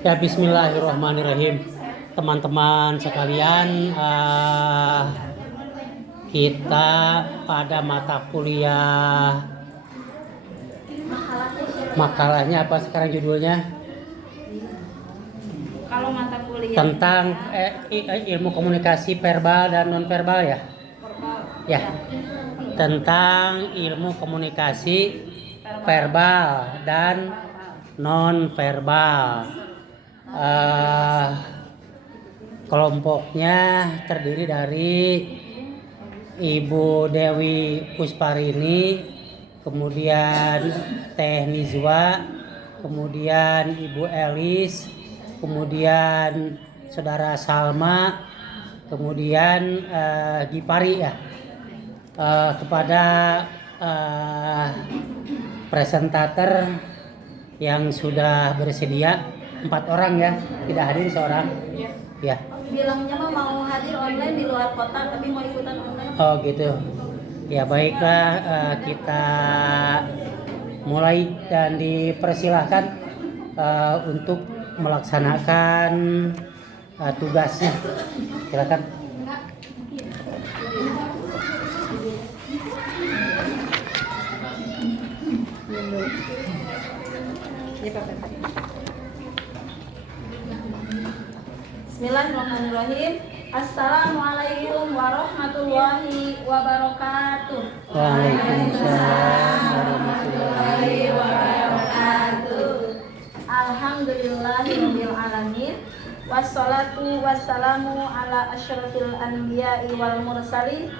Ya, bismillahirrahmanirrahim. Teman-teman sekalian, kita pada mata kuliah makalahnya apa sekarang judulnya? Kalau mata kuliah Tentang ilmu komunikasi verbal dan nonverbal ya? verbal. Ya. Tentang ilmu komunikasi verbal dan nonverbal. Kelompoknya terdiri dari Ibu Dewi Pusparini, kemudian Teh Nizwa, kemudian Ibu Elis, kemudian Saudara Salma, kemudian Gipari ya. Kepada presentator yang sudah bersedia 4 orang ya, tidak hadir seorang ya. Bilangnya mah mau hadir online di luar kota tapi mau ikutan online. Oh gitu ya, baiklah, kita mulai dan dipersilahkan untuk melaksanakan tugasnya. Silakan. Bismillahirrahmanirrahim. Assalamualaikum warahmatullahi wabarakatuh. Waalaikumsalam warahmatullahi wabarakatuh. Alhamdulillahirabbil alamin. Wassalatu wassalamu ala asyrafil anbiya'i wal mursalin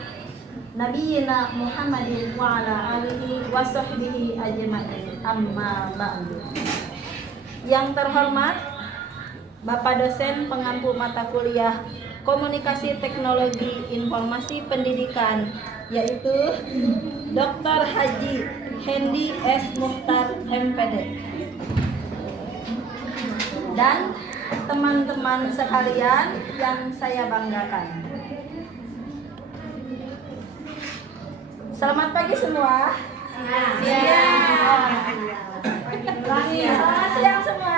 nabiyina Muhammadin wa ala alihi wa sahbihi ajma'in. Amma ba'du. Yang terhormat Bapak dosen pengampu mata kuliah Komunikasi Teknologi Informasi Pendidikan, yaitu Dr. Haji Hendi S. Mukhtar MPD, dan teman-teman sekalian yang saya banggakan. Selamat pagi semua. Selamat siang semua.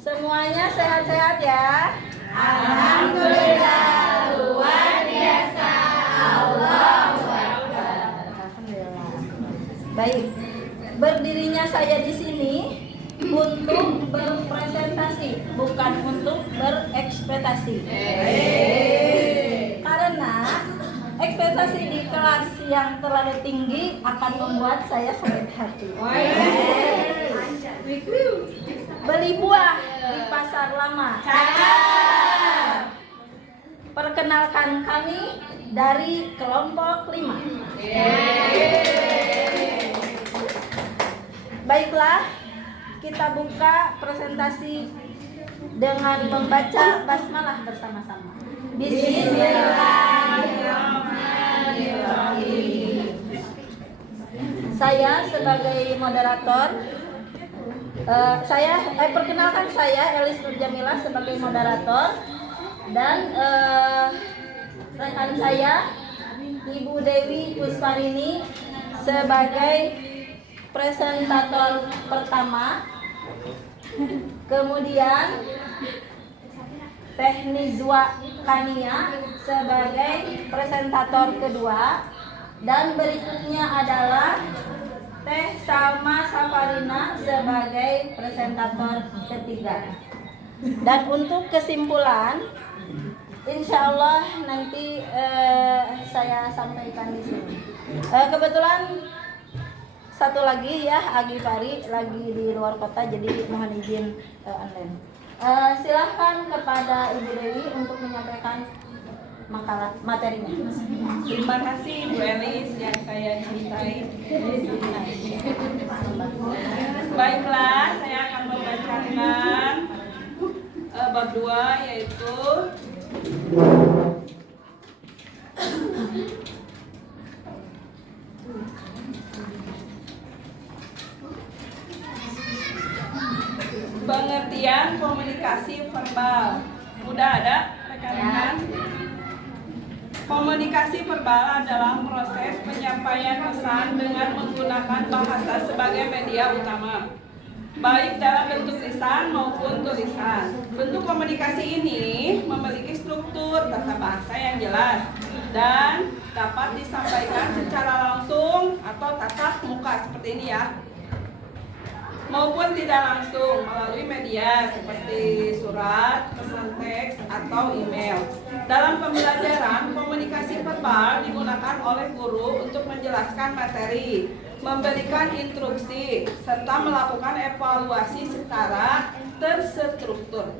Semuanya sehat-sehat ya? Alhamdulillah, luar biasa. Allahu Akbar. Alhamdulillah. Baik, berdirinya saya di sini untuk berpresentasi, bukan untuk berekspektasi. Karena ekspektasi di kelas yang terlalu tinggi akan membuat saya sakit hati. Beli buah di pasar lama. Perkenalkan kami dari kelompok 5. Baiklah, kita buka presentasi dengan membaca basmalah bersama-sama. Bismillahirrahmanirrahim. Saya sebagai moderator, perkenalkan saya Elis Nurjamilah sebagai moderator, dan rekan saya Ibu Dewi Pusparini sebagai presentator pertama, kemudian Teh Nizwa Kania sebagai presentator kedua, dan berikutnya adalah Teh Salma Safarina sebagai presentator ketiga. Dan untuk kesimpulan, insya Allah nanti saya sampaikan di sini. Kebetulan satu lagi ya, Agi Pari lagi di luar kota, jadi mohon izin online. Silahkan kepada Ibu Dewi untuk menyampaikan makalah materinya. Terima kasih Bu Elis yang saya cintai. Baiklah, saya akan membacakan bab 2, yaitu pengertian komunikasi verbal. Udah ada rekan-rekan? Komunikasi verbal adalah proses penyampaian pesan dengan menggunakan bahasa sebagai media utama. baik dalam bentuk lisan maupun tulisan. Bentuk komunikasi ini memiliki struktur tata bahasa yang jelas dan dapat disampaikan secara langsung atau tatap muka seperti ini ya, maupun tidak langsung melalui media seperti surat, pesan teks, atau email. Dalam pembelajaran, komunikasi verbal digunakan oleh guru untuk menjelaskan materi, memberikan instruksi, serta melakukan evaluasi secara terstruktur.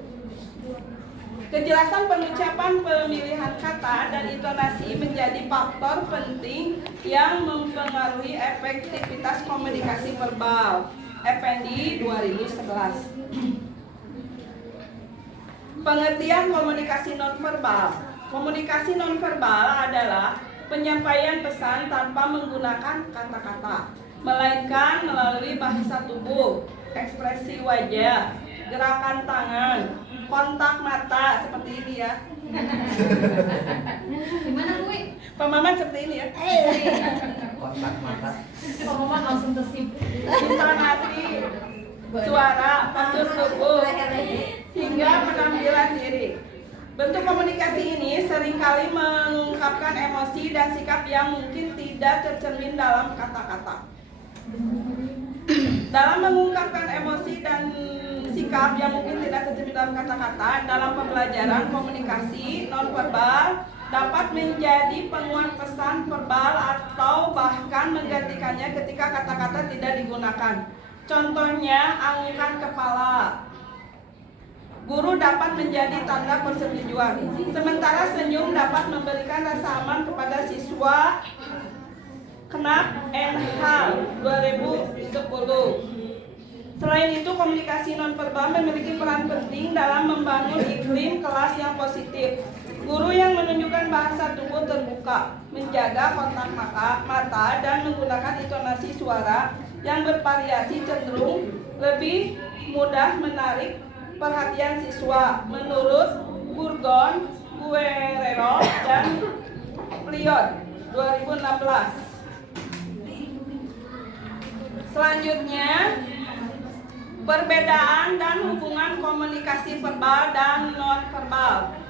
Kejelasan pengucapan, pemilihan kata, dan intonasi menjadi faktor penting yang mempengaruhi efektivitas komunikasi verbal. Effendi 2011. Pengertian komunikasi nonverbal. Komunikasi nonverbal adalah penyampaian pesan tanpa menggunakan kata-kata, melainkan melalui bahasa tubuh, ekspresi wajah, gerakan tangan, kontak mata seperti ini ya. Gimana gue? Pak Maman seperti ini ya. Kontak mata. Pak Maman langsung tersip. Intonasi, suara, postur tubuh, hingga penampilan diri. Bentuk komunikasi ini seringkali mengungkapkan emosi dan sikap yang mungkin tidak tercermin dalam kata-kata. Dalam mengungkapkan emosi dan sikap yang mungkin tidak tercermin dalam kata-kata, dalam pembelajaran komunikasi nonverbal dapat menjadi penguat pesan verbal atau bahkan menggantikannya ketika kata-kata tidak digunakan. Contohnya, angkat kepala. Guru dapat menjadi tanda persetujuan. Sementara senyum dapat memberikan rasa aman kepada siswa. Knapp and Hall 2010. Selain itu, komunikasi nonverbal memiliki peran penting dalam membangun iklim kelas yang positif. Guru yang menunjukkan bahasa tubuh terbuka, menjaga kontak mata, dan menggunakan intonasi suara yang bervariasi cenderung lebih mudah menarik perhatian siswa, menurut Burgon, Guerrero, dan Pliot 2016. Selanjutnya, perbedaan dan hubungan komunikasi verbal dan nonverbal.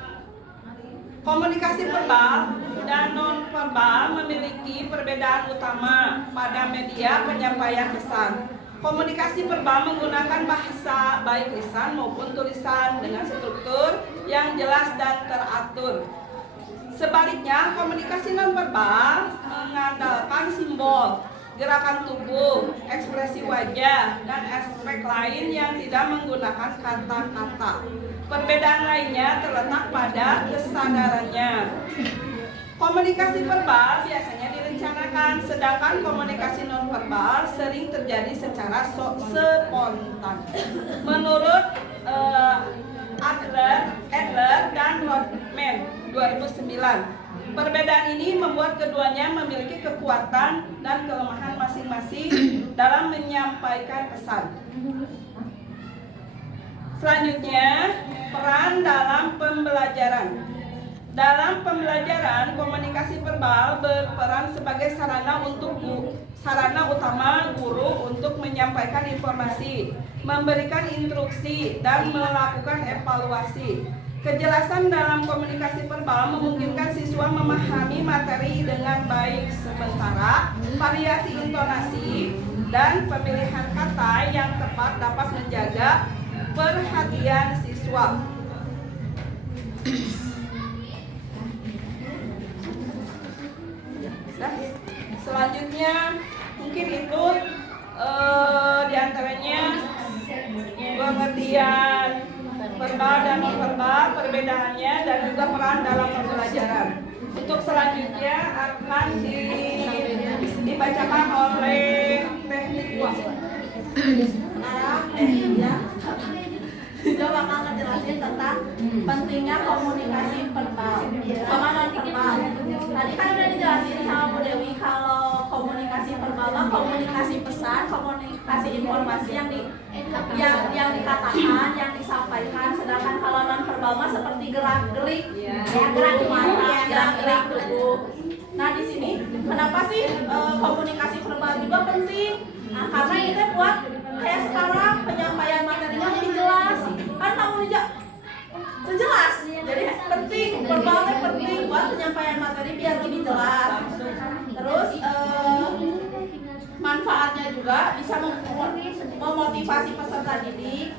Komunikasi verbal dan nonverbal memiliki perbedaan utama pada media penyampaian pesan. Komunikasi verbal menggunakan bahasa baik lisan maupun tulisan dengan struktur yang jelas dan teratur. Sebaliknya, komunikasi nonverbal mengandalkan simbol, gerakan tubuh, ekspresi wajah, dan aspek lain yang tidak menggunakan kata-kata. Perbedaan lainnya terletak pada kesadarannya. Komunikasi verbal biasanya direncanakan, sedangkan komunikasi nonverbal sering terjadi secara spontan. Menurut Adler dan Rodman 2009, perbedaan ini membuat keduanya memiliki kekuatan dan kelemahan masing-masing dalam menyampaikan pesan. Selanjutnya, peran dalam pembelajaran. Dalam pembelajaran, komunikasi verbal berperan sebagai sarana utama guru untuk menyampaikan informasi, memberikan instruksi, dan melakukan evaluasi. Kejelasan dalam komunikasi verbal memungkinkan siswa memahami materi dengan baik, sementara variasi intonasi dan pemilihan kata yang tepat dapat menjaga perhatian siswa. Selanjutnya mungkin itu diantaranya pengertian verbal dan nonverbal, perbedaannya, dan juga peran dalam pembelajaran. Untuk selanjutnya akan dibacakan oleh teknik Dia bakal ngejelasin tentang pentingnya komunikasi verbal sama nonverbal. Tadi kan udah dijelasin sama Bu Dewi kalau komunikasi verbal, komunikasi pesan, komunikasi informasi yang dikatakan, yang disampaikan. Sedangkan kalau nonverbal mah seperti gerak-gerik, gerak mata, gerak-gerik tubuh. Nah di sini kenapa sih komunikasi verbal juga penting? Nah, karena itu buat kayak sekarang Nija? Itu jelas. Jadi penting, verbalnya penting buat penyampaian materi biar lebih jelas. Terus manfaatnya juga bisa memotivasi peserta didik,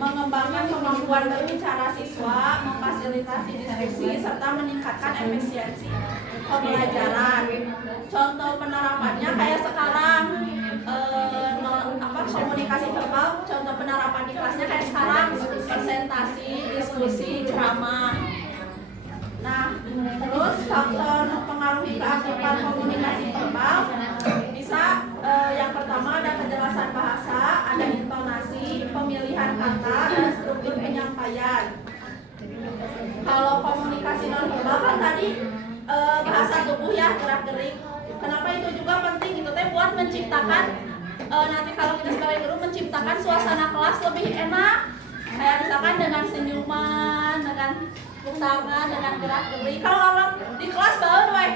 mengembangkan kemampuan berbicara siswa, memfasilitasi diskusi, serta meningkatkan efisiensi pembelajaran. Contoh penerapannya kayak sekarang komunikasi verbal, contoh penerapan di kelasnya kayak sekarang presentasi, diskusi, ceramah. Nah, terus faktor mempengaruhi keaktifan komunikasi verbal bisa yang pertama ada kejelasan bahasa, ada intonasi, pemilihan kata, dan struktur penyampaian. Kalau komunikasi nonverbal kan tadi bahasa tubuh ya, gerak-gerik. Kenapa itu juga penting? Itu teh buat menciptakan nanti kalau kita sebagai guru menciptakan suasana kelas lebih enak. Kayak misalkan dengan senyuman, dengan tepuk tangan, dengan gerak-gerik. Kalau orang di kelas banget, weh,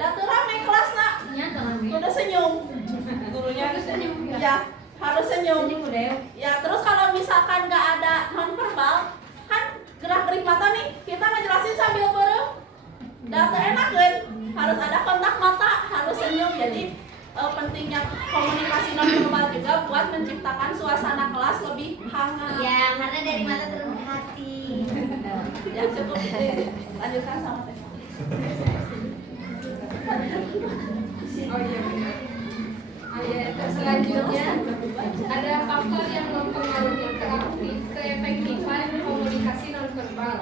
datu rame kelas nak, udah senyum. Gurunya harus senyum. Ya, harus senyum. Ya, terus kalau misalkan nggak ada nonverbal, kan gerak-gerik mata nih, kita ngejelasin sambil berem. Datu enak kan? Harus ada kontak mata, harus senyum. Jadi pentingnya komunikasi nonverbal juga buat menciptakan suasana kelas lebih hangat. Ya, karena dari mata turun ke hati. Ya cukup, lanjutkan sama Teh. Oh iya benar. Selanjutnya ada faktor yang mempengaruhi keefektifan komunikasi nonverbal.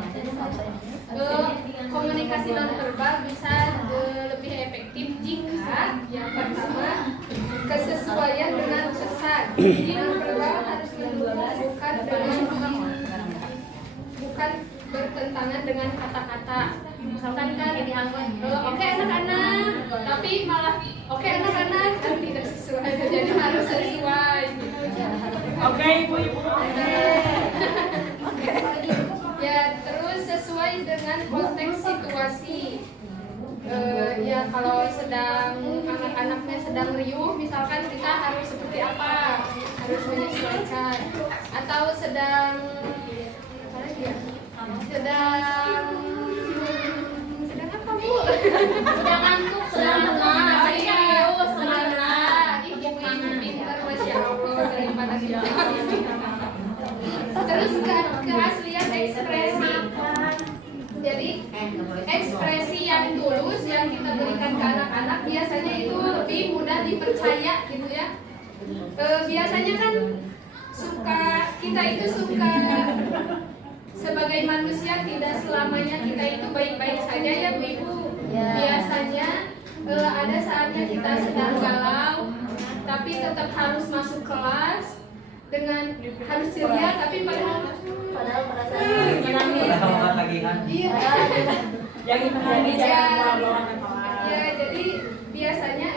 Komunikasi nonverbal bisa lebih efektif jika yang pertama kesesuaian dengan pesan. Jadi nonverbal harus mendukung bukan bertentangan dengan kata-kata. Misalkan kan oke anak-anak, tapi malah oke anak-anak kan tidak sesuai. Jadi harus sesuai gitu. Oke, ibu-ibu. Ya, terus sesuai dengan konteks situasi. Ya kalau sedang anak-anaknya sedang riuh, misalkan kita harus seperti apa, harus menyesuaikan. Atau sedang apa bu? Sedang ngantuk, sedang lemas. Ibu pintar, masya Allah, daripada kita. Terus keaslian ekspresi. Jadi ekspresi yang tulus yang kita berikan ke anak-anak biasanya itu lebih mudah dipercaya gitu ya. Biasanya kan kita itu suka sebagai manusia tidak selamanya kita itu baik-baik saja ya Bu Ibu. Biasanya ada saatnya kita sedang galau tapi tetap harus masuk kelas dengan harus ceria tapi padahal menangis. Iya. Yang itu jadi jangan Ya, jadi biasanya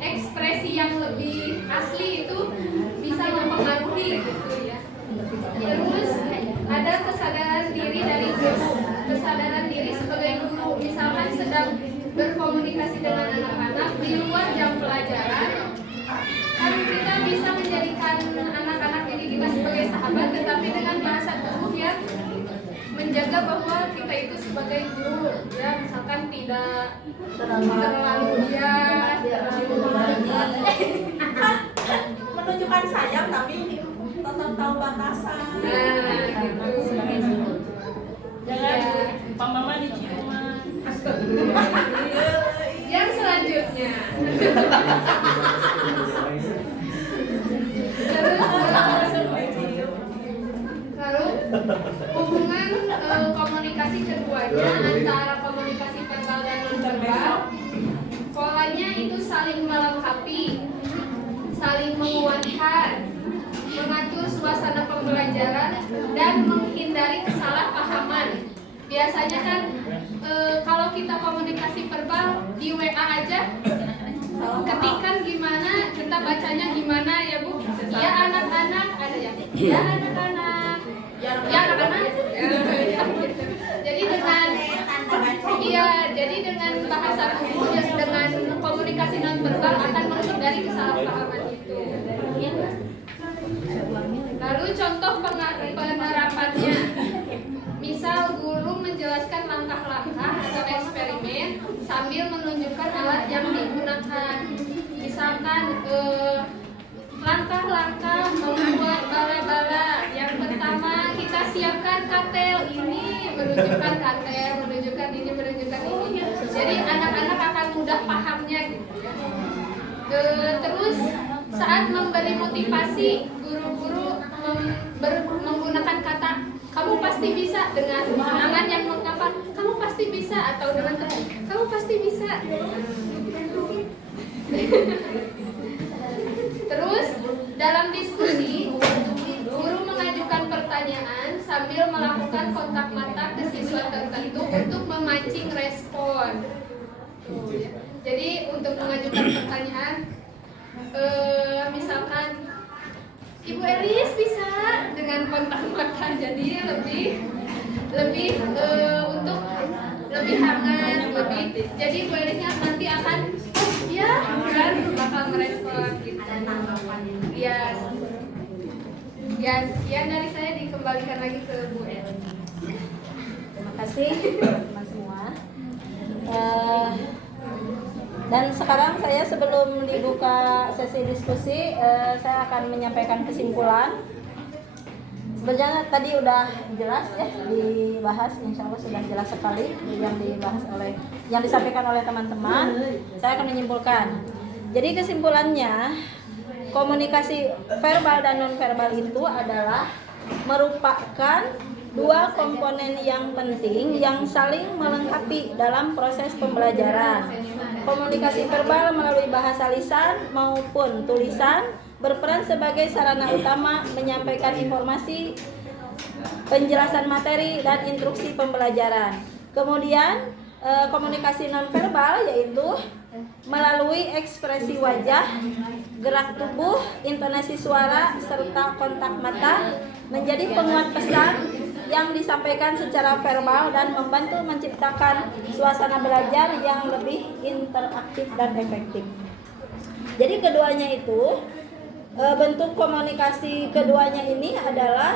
ekspresi yang lebih asli itu bisa mempengaruhi gitu ya. Terus ada kesadaran diri dari guru. Kesadaran diri sebagai guru, misalkan sedang berkomunikasi dengan anak-anak di luar jam pelajaran, kan kita bisa menjadikan anak-anak didik kita sebagai sahabat, tetapi dengan bahasa tubuh yang menjaga bahwa kita itu sebagai guru, ya misalkan tidak terlalu menunjukkan sayang tapi tetap tahu batasan. jangan Pak Mama diciuman. Yang selanjutnya. Lalu hubungan komunikasi keduanya antara komunikasi verbal dan nonverbal, polanya itu saling melengkapi, saling menguatkan, mengatur suasana pembelajaran dan menghindari kesalahpahaman. Biasanya kan kalau kita komunikasi verbal di WA aja ketikan gimana, kita bacanya gimana ya Bu? Ya anak-anak, ada yang ya anak-anak, ya anak-anak. Jadi dengan bahasa tubuh dengan komunikasi nonverbal akan menghindari kesalahpahaman itu. Lalu Lalu contoh penerapannya. Misal guru menjelaskan langkah-langkah atau eksperimen sambil menunjukkan alat yang digunakan. Misalkan langkah-langkah membuat bala-bala. Yang pertama kita siapkan katel ini, menunjukkan katel, menunjukkan ini, menunjukkan ini. Jadi anak-anak akan mudah pahamnya gitu. Terus saat memberi motivasi, guru-guru menggunakan kata kamu pasti bisa dengan tangan yang mengapa kamu pasti bisa atau dengan tangan kamu pasti bisa. Terus dalam diskusi guru mengajukan pertanyaan sambil melakukan kontak mata ke siswa tertentu untuk memancing respon. Jadi untuk mengajukan pertanyaan, misalkan Ibu Elis bisa dengan kontak mata, jadi lebih untuk lebih hangat, lebih. Jadi Ibu Elisnya nanti akan ya kan bakal merespon gitu. Ya, sekian dari saya, dikembalikan lagi ke Bu Elis. Terima kasih teman semua. Dan sekarang saya sebelum dibuka sesi diskusi, saya akan menyampaikan kesimpulan. Sebenarnya tadi udah jelas ya dibahas, insya Allah sudah jelas sekali yang dibahas yang disampaikan oleh teman-teman. Saya akan menyimpulkan. Jadi kesimpulannya, komunikasi verbal dan nonverbal itu adalah merupakan dua komponen yang penting yang saling melengkapi dalam proses pembelajaran. Komunikasi verbal melalui bahasa lisan maupun tulisan berperan sebagai sarana utama menyampaikan informasi, penjelasan materi, dan instruksi pembelajaran. Kemudian komunikasi nonverbal yaitu melalui ekspresi wajah, gerak tubuh, intonasi suara, serta kontak mata menjadi penguat pesan yang disampaikan secara verbal dan membantu menciptakan suasana belajar yang lebih interaktif dan efektif. Jadi keduanya itu bentuk komunikasi keduanya ini adalah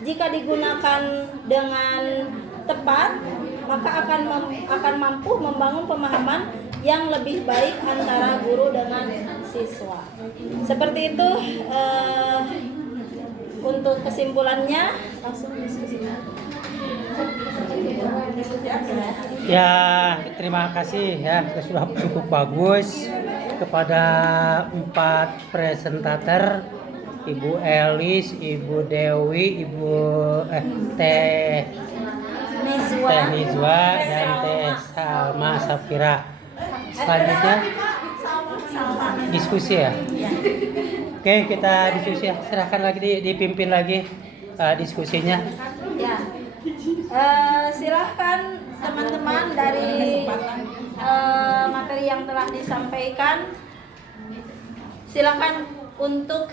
jika digunakan dengan tepat maka akan mampu membangun pemahaman yang lebih baik antara guru dengan siswa. Seperti itu. Untuk kesimpulannya langsung diskusi. Ya, terima kasih ya, sudah cukup bagus kepada 4 presentator, Ibu Elis, Ibu Dewi, Ibu Teh Nizwa dan Teh Salma Safira. Selanjutnya diskusi ya. Oke, kita diskusi ya. Serahkan lagi dipimpin lagi diskusinya. Ya. Silahkan teman-teman dari materi yang telah disampaikan, silahkan untuk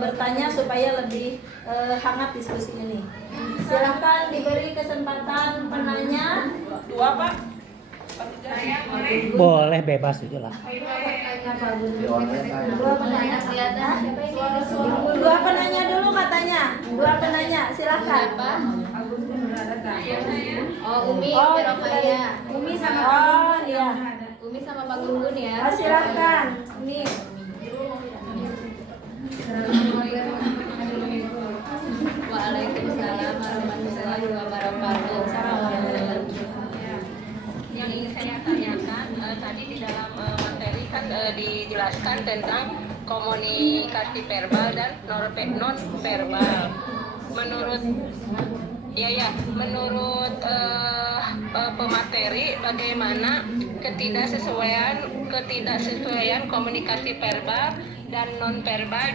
bertanya supaya lebih hangat diskusi ini. Silahkan diberi kesempatan penanya. 2 Pak. Boleh bebas aja lah. Dua penanya dulu katanya. 2 penanya, silahkan. Umi, Umi sama iya. Umi sama Bang Gungun ya. Silahkan. Ini. Waalaikumsalam warahmatullahi wabarakatuh. Yang ingin saya tanyakan tadi di dalam materi kan dijelaskan tentang komunikasi verbal dan non verbal. Menurut pemateri, bagaimana ketidaksesuaian komunikasi verbal dan non verbal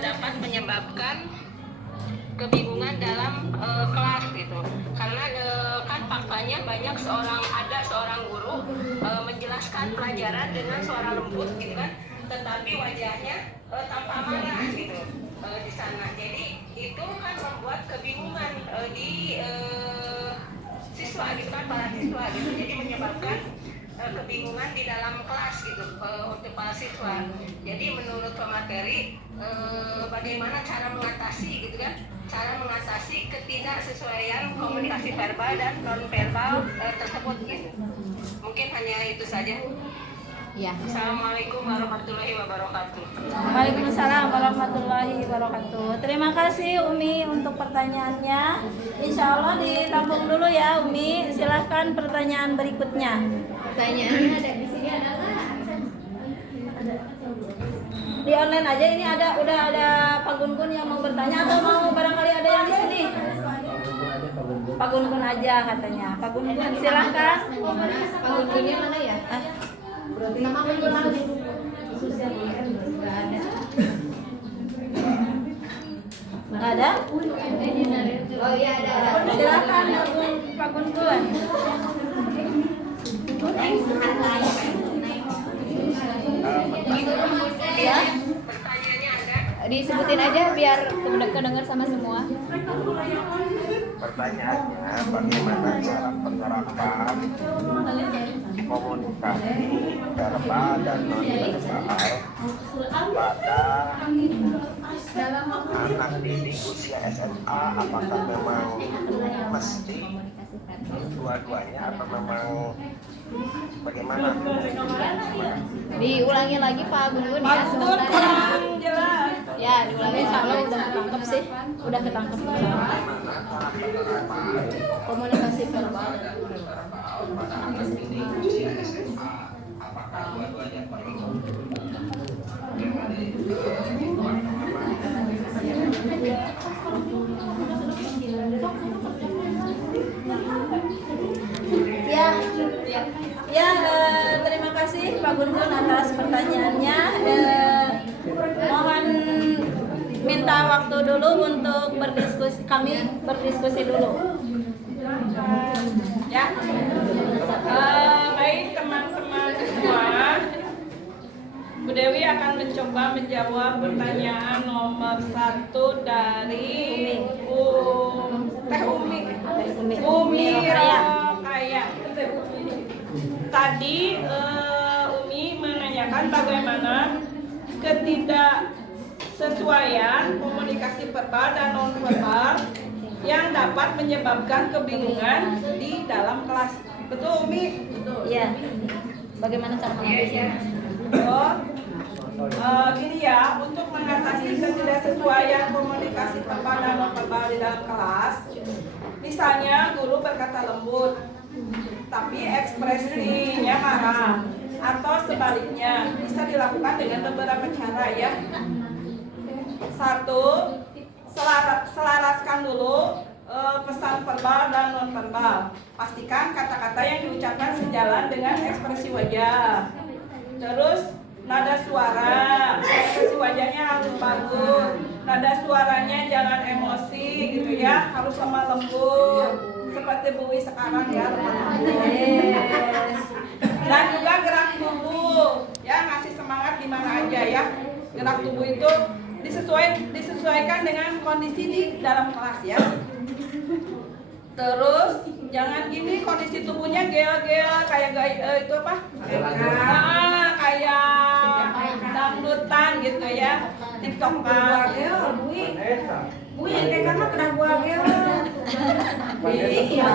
dapat menyebabkan kebingungan dalam kelas gitu. Karena kan faktanya ada seorang guru menjelaskan pelajaran dengan suara lembut gitu kan, tetapi wajahnya tampak marah gitu di sana. Jadi itu kan membuat kebingungan di siswa gitu kan, para siswa gitu. Jadi menyebabkan kebingungan di dalam kelas gitu untuk para siswa. Jadi menurut pemateri bagaimana cara mengatasi gitu kan? Cara mengatasi ketidaksesuaian komunikasi verbal dan non verbal tersebut gitu. Mungkin hanya itu saja. Ya. Assalamualaikum warahmatullahi wabarakatuh. Waalaikumsalam warahmatullahi wabarakatuh. Terima kasih Umi untuk pertanyaannya. Insya Allah ditampung dulu ya Umi. Silahkan pertanyaan berikutnya. Pertanyaannya ada di sini ada nggak? Di online aja ini udah ada Pak Gun-Gun yang mau bertanya atau mau barangkali ada yang di sini? Pak Gun-Gun aja katanya. Pak Gun-Gun silahkan. Pak Gun-Gunnya mana ya? Nama Pak Gun-Gun. Nggak ada. Nggak ada? Oh iya ada. Silahkan Pak Gun-Gun. Ya. Pertanyaannya ada. Disebutin aja biar kedengar sama semua. Pertanyaannya, bagaimana cara penerapan komunikasi verbal dan non verbal pada anak didik usia SMA? Apakah memang mesti dua-duanya atau memang bagaimana? Diulangi lagi Pak Gun-Gun ya Pak Gun sebentar. kurang jelas. Ya, diulangi Insya Allah udah ketangkep sih. Udah ketangkep. Komunikasi verbal. Pada anak didik usia SMA, apakah dua-duanya perlu? Ya, ya terima kasih Pak Gun-Gun atas pertanyaannya. Mohon minta waktu dulu untuk kami berdiskusi dulu. Ya. Baik teman-teman semua. Bu Dewi akan mencoba menjawab pertanyaan nomor 1 dari Umi Rokaya. Tadi Umi menanyakan bagaimana ketidaksesuaian komunikasi verbal dan non verbal yang dapat menyebabkan kebingungan di dalam kelas. Betul Umi? Iya. Bagaimana cara mengatasinya? Gini ya, untuk mengatasi ketidaksesuaian komunikasi verbal dan non verbal di dalam kelas, misalnya guru berkata lembut, tapi ekspresinya marah, atau sebaliknya, bisa dilakukan dengan beberapa cara ya. 1. Selaraskan dulu pesan verbal dan non verbal. Pastikan kata-kata yang diucapkan sejalan dengan ekspresi wajah. Terus nada suara, ekspresi wajahnya harus bagus. Nada suaranya jangan emosi gitu ya, harus lemah lembut. Seperti Bu Wi sekarang ya, lemah lembut. Dan juga gerak tubuh, ya ngasih semangat di mana aja ya. Gerak tubuh itu disesuaikan dengan kondisi di dalam kelas ya. Terus jangan gini kondisi tubuhnya gel-gel kayak itu apa? Kayak dangdutan gitu ya. TikTokan. Iya,